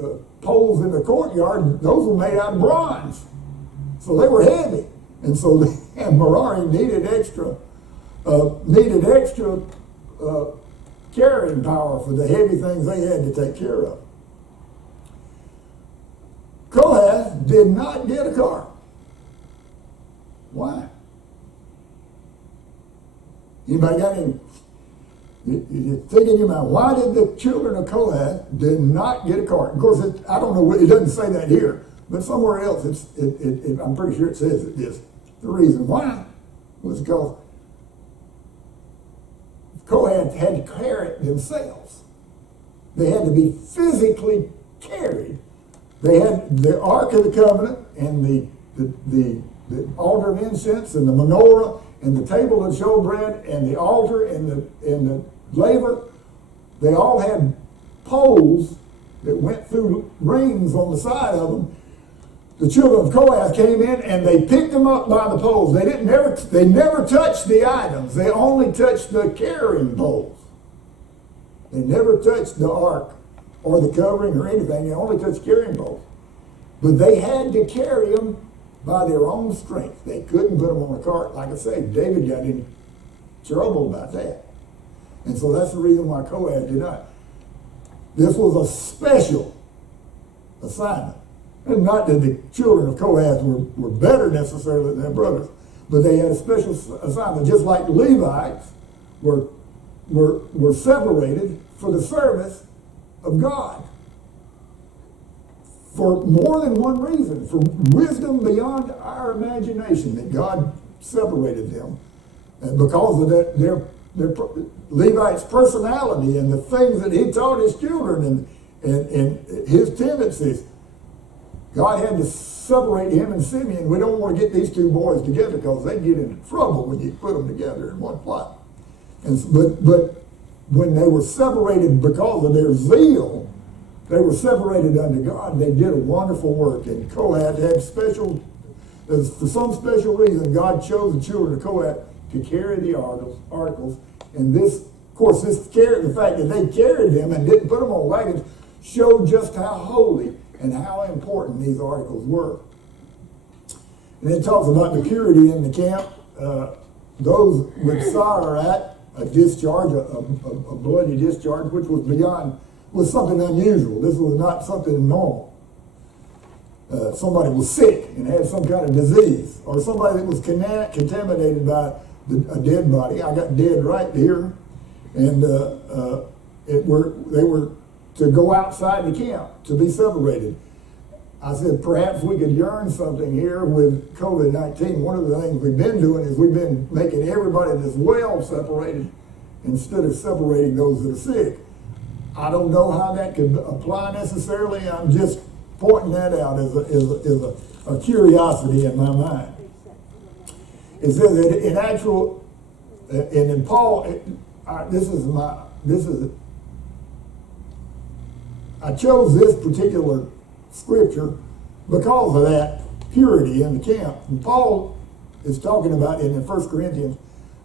poles in the courtyard, those were made out of bronze. So they were heavy. And so and Merari needed extra carrying power for the heavy things they had to take care of. Kohath did not get a car. Why? Anybody got any? You think in your mind, why did the children of Kohath did not get a car? Of course, I don't know. It doesn't say that here, but somewhere else, I'm pretty sure it says it is. The reason why was because Kohath had to carry it themselves. They had to be physically carried. They had the Ark of the Covenant and the altar of incense and the menorah and the table of showbread and the altar and the laver. They all had poles that went through rings on the side of them. The children of Kohath came in and they picked them up by the poles. They never touched the items. They only touched the carrying poles. They never touched the ark or the covering or anything. They only touched carrying poles. But they had to carry them by their own strength. They couldn't put them on a cart. Like I say, David got in trouble about that. And so that's the reason why Kohath did not. This was a special assignment. And not that the children of Kohath were better necessarily than their brothers, but they had a special assignment, just like Levites were separated for the service of God. For more than one reason, for wisdom beyond our imagination, that God separated them. And because of their Levites' personality and the things that he taught his children and his tendencies, God had to separate him and Simeon. We don't want to get these two boys together because they get into trouble when you put them together in one plot. But when they were separated because of their zeal, they were separated unto God. They did a wonderful work. And Kohath had for some special reason, God chose the children of Kohath to carry the articles. And this, of course, the fact that they carried them and didn't put them on wagons showed just how holy and how important these articles were. And it talks about the purity in the camp. Those with Sarat, a discharge, a bloody discharge, which was something unusual. This was not something normal. Somebody was sick and had some kind of disease, or somebody that was contaminated by a dead body. I got dead right here, and they were to go outside the camp to be separated. I said, perhaps we could learn something here with COVID-19. One of the things we've been doing is we've been making everybody that's well separated instead of separating those that are sick. I don't know how that could apply necessarily. I'm just pointing that out as a curiosity in my mind. It says that in actual, and in Paul, I chose this particular scripture because of that purity in the camp. And Paul is talking about it in 1 Corinthians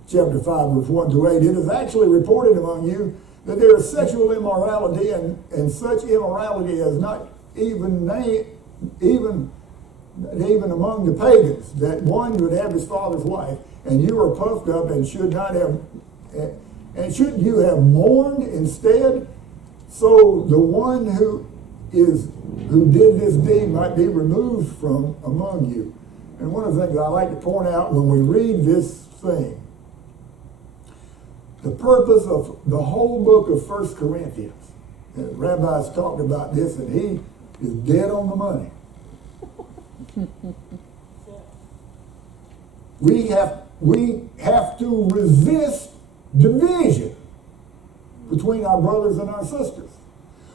chapter 5, verse 1 to 8. It is actually reported among you that there is sexual immorality and such immorality as not even among the pagans, that one would have his father's wife, and you are puffed up and should not have, and shouldn't you have mourned instead? So the one who did this deed might be removed from among you. And one of the things I like to point out when we read this thing, the purpose of the whole book of 1 Corinthians, and Rabbi's talked about this, and he is dead on the money. We have to resist division between our brothers and our sisters.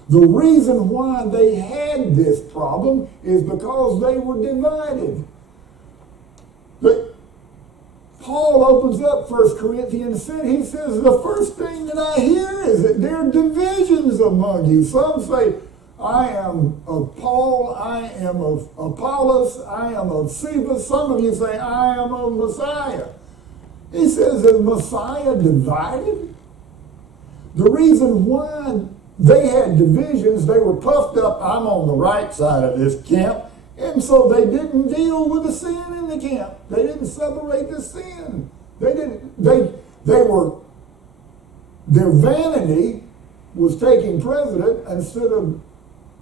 The reason why they had this problem is because they were divided. But Paul opens up 1 Corinthians, he says, the first thing that I hear is that there are divisions among you. Some say, I am of Paul, I am of Apollos, I am of Cephas. Some of you say, I am of Messiah. He says, is Messiah divided? The reason why they had divisions, they were puffed up, I'm on the right side of this camp, and so they didn't deal with the sin in the camp. They didn't separate the sin. Their vanity was taking precedent instead of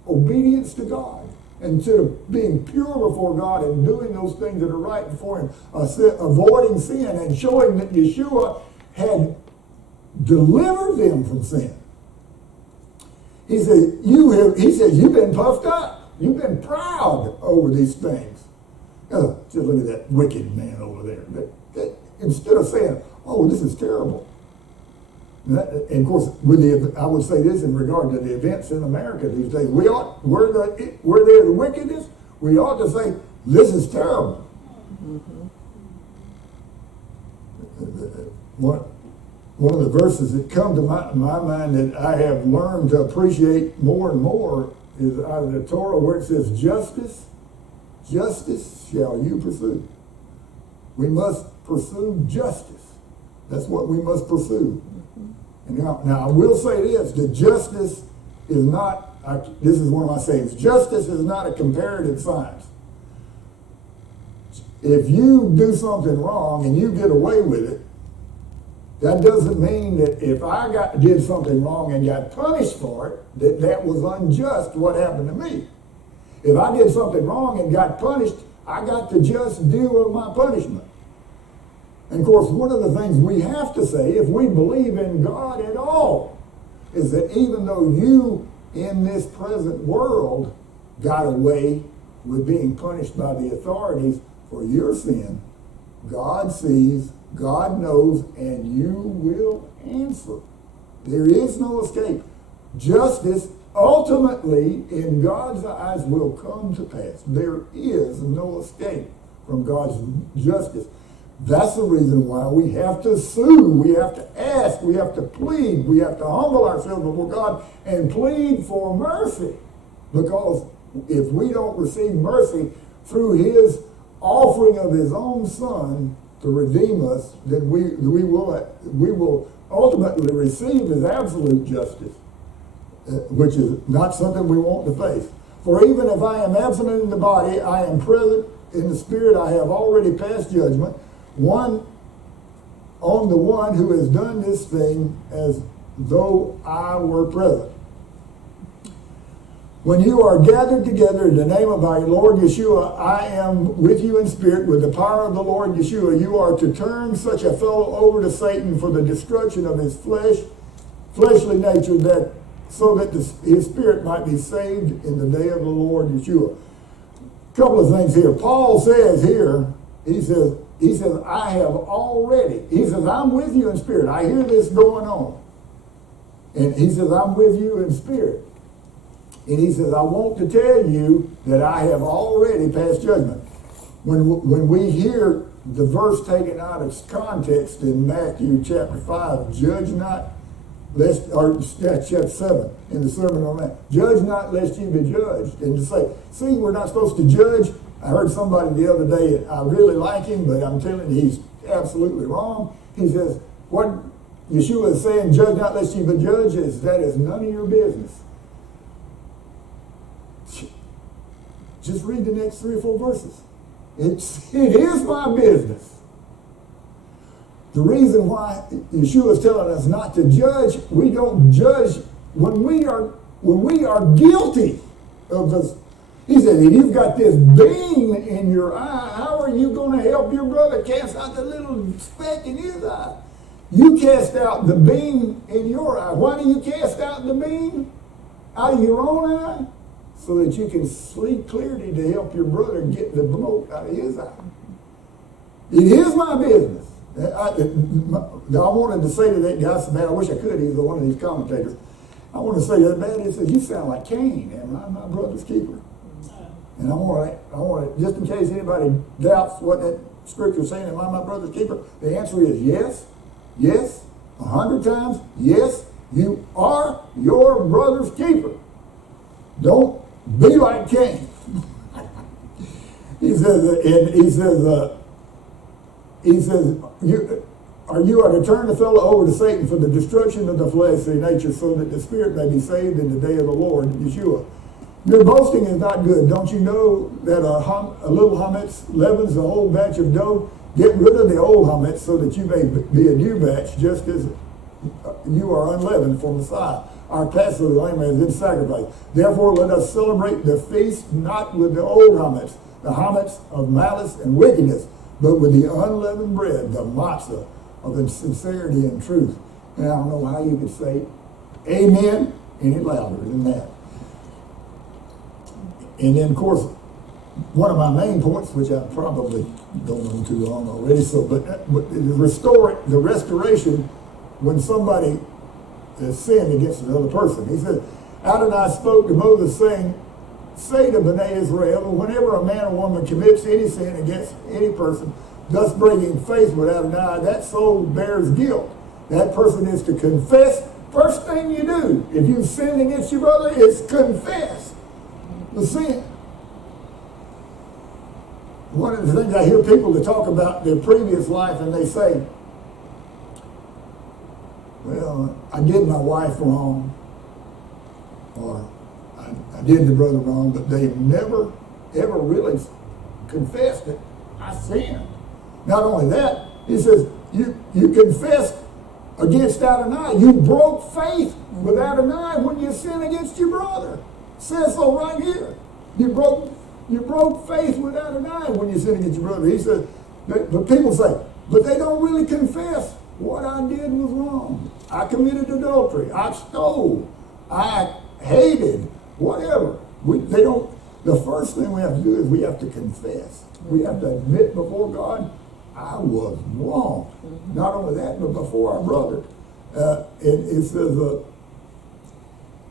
obedience to God, instead of being pure before God and doing those things that are right before Him, avoiding sin and showing that Yeshua had delivered them from sin. He said, you've been puffed up. You've been proud over these things. Just look at that wicked man over there. Instead of saying, oh, this is terrible. And of course, I would say this in regard to the events in America these days. Where they're the wickedest, we ought to say, this is terrible. Mm-hmm. One of the verses that come to my mind that I have learned to appreciate more and more is out of the Torah, where it says, justice shall you pursue. We must pursue justice. That's what we must pursue. And now I will say this, that justice is not, this is one of my sayings, justice is not a comparative science. If you do something wrong and you get away with it, that doesn't mean that if I did something wrong and got punished for it, that was unjust what happened to me. If I did something wrong and got punished, I got to just deal with my punishment. And of course, one of the things we have to say, if we believe in God at all, is that even though you in this present world got away with being punished by the authorities for your sin, God sees, God knows, and you will answer. There is no escape. Justice ultimately in God's eyes will come to pass. There is no escape from God's justice. That's the reason why we have to sue, we have to ask, we have to plead, we have to humble ourselves before God and plead for mercy. Because if we don't receive mercy through His offering of His own Son to redeem us, then we will ultimately receive His absolute justice, which is not something we want to face. For even if I am absent in the body, I am present in the spirit. I have already passed judgment on the one who has done this thing, as though I were present. When you are gathered together in the name of our Lord Yeshua, I am with you in spirit. With the power of the Lord Yeshua, you are to turn such a fellow over to Satan for the destruction of his fleshly nature, so that his spirit might be saved in the day of the Lord Yeshua. A couple of things here. Paul says here, he says, I have already. He says, I'm with you in spirit. I hear this going on. And he says, I'm with you in spirit. And he says, I want to tell you that I have already passed judgment. When we hear the verse taken out of context in Matthew chapter 5, judge not, chapter 7, in the Sermon on the Mount, judge not lest you be judged. And to say, see, we're not supposed to judge. I heard somebody the other day, I really like him, but I'm telling you, he's absolutely wrong. He says, what Yeshua is saying, judge not lest you be judged, that is none of your business. Just read the next 3 or 4 verses. It is my business. The reason why Yeshua is telling us not to judge, we don't judge when we are guilty of this. He said, if you've got this beam in your eye, how are you going to help your brother cast out the little speck in his eye? You cast out the beam in your eye. Why do you cast out the beam out of your own eye? So that you can sleep clearly to help your brother get the mote out of his eye. It is my business. I wanted to say to that guy, man, I wish I could. He's one of these commentators. I want to say that man, he says, you sound like Cain, and I'm my brother's keeper. And I want to, just in case anybody doubts what that scripture is saying, am I my brother's keeper? The answer is yes, 100 times, yes, you are your brother's keeper. Don't be like Cain. He says, you are to turn the fellow over to Satan for the destruction of the fleshly nature, so that the spirit may be saved in the day of the Lord, Yeshua. Your boasting is not good. Don't you know that a little chametz leavens the whole batch of dough? Get rid of the old chametz so that you may be a new batch, just as you are unleavened for Messiah. Our Passover lamb has been sacrificed. Therefore, let us celebrate the feast not with the old chametz, the chametz of malice and wickedness, but with the unleavened bread, the matzah of sincerity and truth. And I don't know how you could say amen any louder than that. And then, of course, one of my main points, which I probably don't know too long already, but the restoration when somebody has sinned against another person. He said, Adonai spoke to Moses saying, say to Bnei Israel, whenever a man or woman commits any sin against any person, thus breaking faith with Adonai, that soul bears guilt. That person is to confess. First thing you do, if you've sinned against your brother, is confess the sin. One of the things I hear people that talk about their previous life, and they say, well, I did my wife wrong, or I did the brother wrong, but they've never, ever really confessed it. I sinned. Not only that, he says, you confessed against Adonai. You broke faith with Adonai when you sinned against your brother. It says so right here. You broke faith with Adonai when you sinned against your brother. He said, but people say, but they don't really confess. What I did was wrong. I committed adultery. I stole. I hated. Whatever. The first thing we have to do is we have to confess. We have to admit before God, I was wrong. Mm-hmm. Not only that, but before our brother. It says,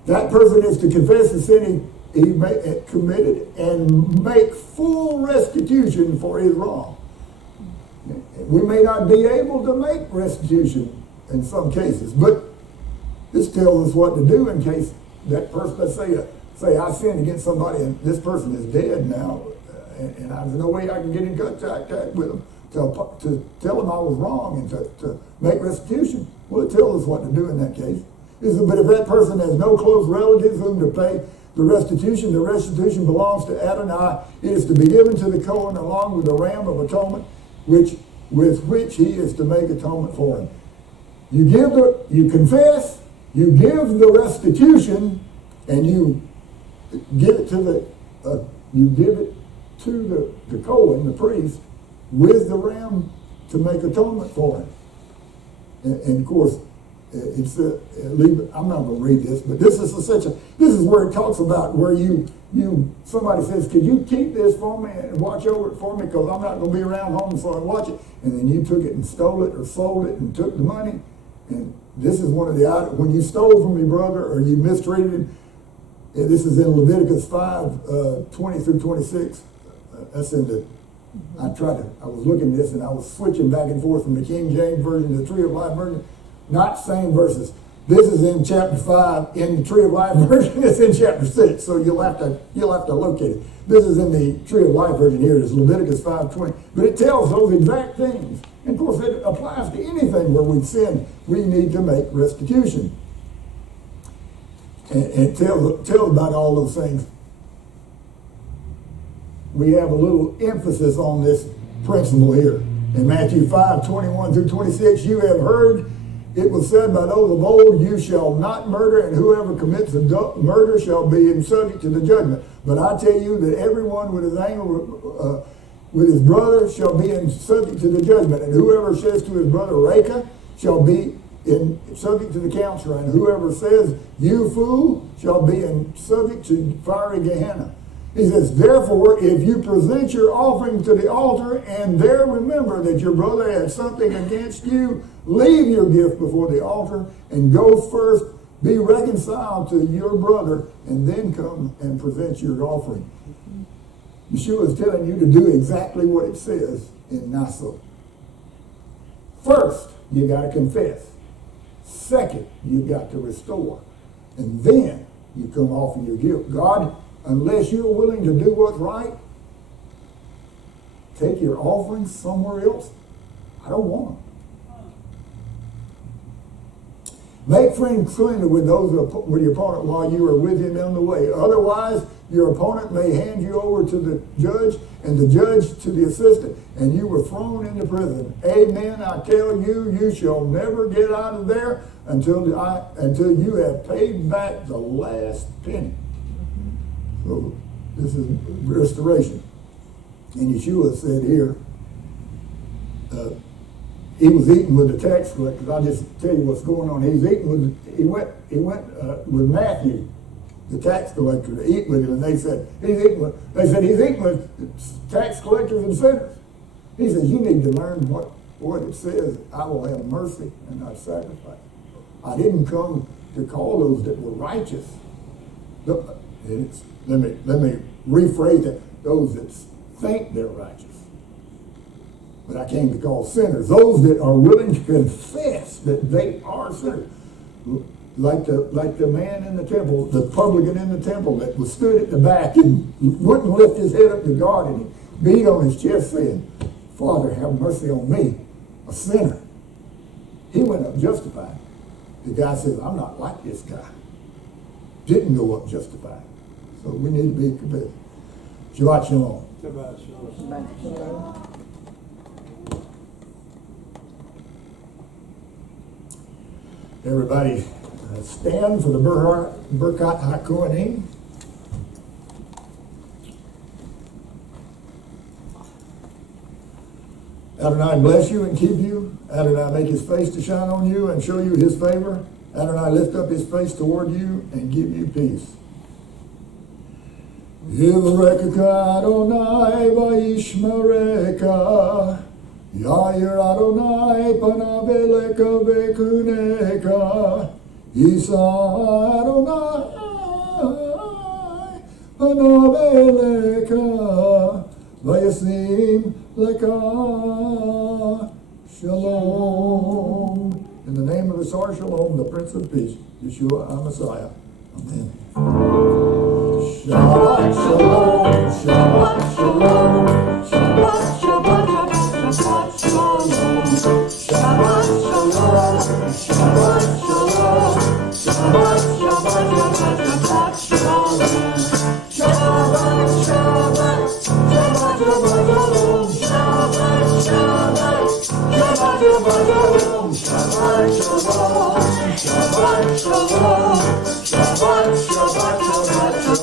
that person is to confess the sin he committed and make full restitution for his wrong. We may not be able to make restitution in some cases, but this tells us what to do in case that person, let's say I sinned against somebody and this person is dead now, and there's no way I can get in contact with them to tell them I was wrong and to make restitution. Well, it tells us what to do in that case. But if that person has no close relatives whom to pay the restitution belongs to Adonai. It is to be given to the Kohen along with the ram of atonement, with which he is to make atonement for him. You confess, you give the restitution, and you give it to the Kohen, the priest, with the ram to make atonement for him. And of course, I'm not going to read this, but this is where it talks about where somebody says, could you keep this for me and watch over it for me because I'm not going to be around home so I can watch it. And then you took it and stole it or sold it and took the money. And this is one of the items, when you stole from your brother or you mistreated him, and this is in Leviticus 5, 20 through 26. That's in the, I was looking at this and I was switching back and forth from the King James Version to the Tree of Life Version. Not same verses. This is in chapter 5 in the Tree of Life version. It's in chapter 6, so you'll have to locate it. This is in the Tree of Life version here. It's Leviticus 5:20. But it tells those exact things. And of course, it applies to anything where we sin. We need to make restitution. And it tells about all those things. We have a little emphasis on this principle here. In Matthew 5:21 through 26, you have heard it was said by those of old, you shall not murder, and whoever commits murder shall be subject to the judgment. But I tell you that everyone with his anger with his brother shall be subject to the judgment. And whoever says to his brother, Reka, shall be subject to the council. And whoever says, you fool, shall be subject to fiery Gehenna. He says, therefore, if you present your offering to the altar and there remember that your brother has something against you, leave your gift before the altar and go first, be reconciled to your brother, and then come and present your offering. Yeshua is telling you to do exactly what it says in Nestle. First, you got to confess. Second, you got to restore. And then you come off of your guilt. God, unless you're willing to do what's right, take your offerings somewhere else. I don't want them. Make friends friendly with with your opponent while you are with him on the way. Otherwise, your opponent may hand you over to the judge, and the judge to the assistant, and you were thrown into prison. Amen. I tell you, you shall never get out of there until you have paid back the last penny. So this is restoration. And Yeshua said here, he was eating with the tax collectors. I'll just tell you what's going on. He went with Matthew, the tax collector, to eat with him, and they said he's eating with tax collectors and sinners. He says, you need to learn what it says. I will have mercy and not sacrifice. I didn't come to call those that were righteous. Let me rephrase that. Those that think they're righteous. But I came to call sinners, those that are willing to confess that they are sinners. Like the man in the temple, the publican in the temple that was stood at the back and wouldn't lift his head up to God, and he beat on his chest saying, Father, have mercy on me, a sinner. He went up justified. The guy says, I'm not like this guy. Didn't go up justified. So we need to be convinced. Shabbat shalom. Shabbat shalom. Everybody stand for the Birkat HaKohanim. Adonai bless you and keep you. Adonai make his face to shine on you and show you his favor. Adonai lift up his face toward you and give you peace. Yivreka Adonai vayishmereka. Yair Adonai panav eleka vekuneka. Yisa Adonai panav eleka. Vayasim leka. Shalom. In the name of the Sar Shalom, the Prince of Peace, Yeshua HaMessiah. Amen. Shabbat Shalom. Shabbat Shalom. Shabbat Shabbat. Shabbat Shalom, Shabbat Shalom, Shabbat Shalom, Shabbat Shabbat Shalom, Shabbat Shabbat, Shabbat Shalom, Shabbat Shabbat, Shabbat Shalom, Shabbat Shalom, Shabbat Shalom, Shabbat Shalom, Shabbat Shabbat.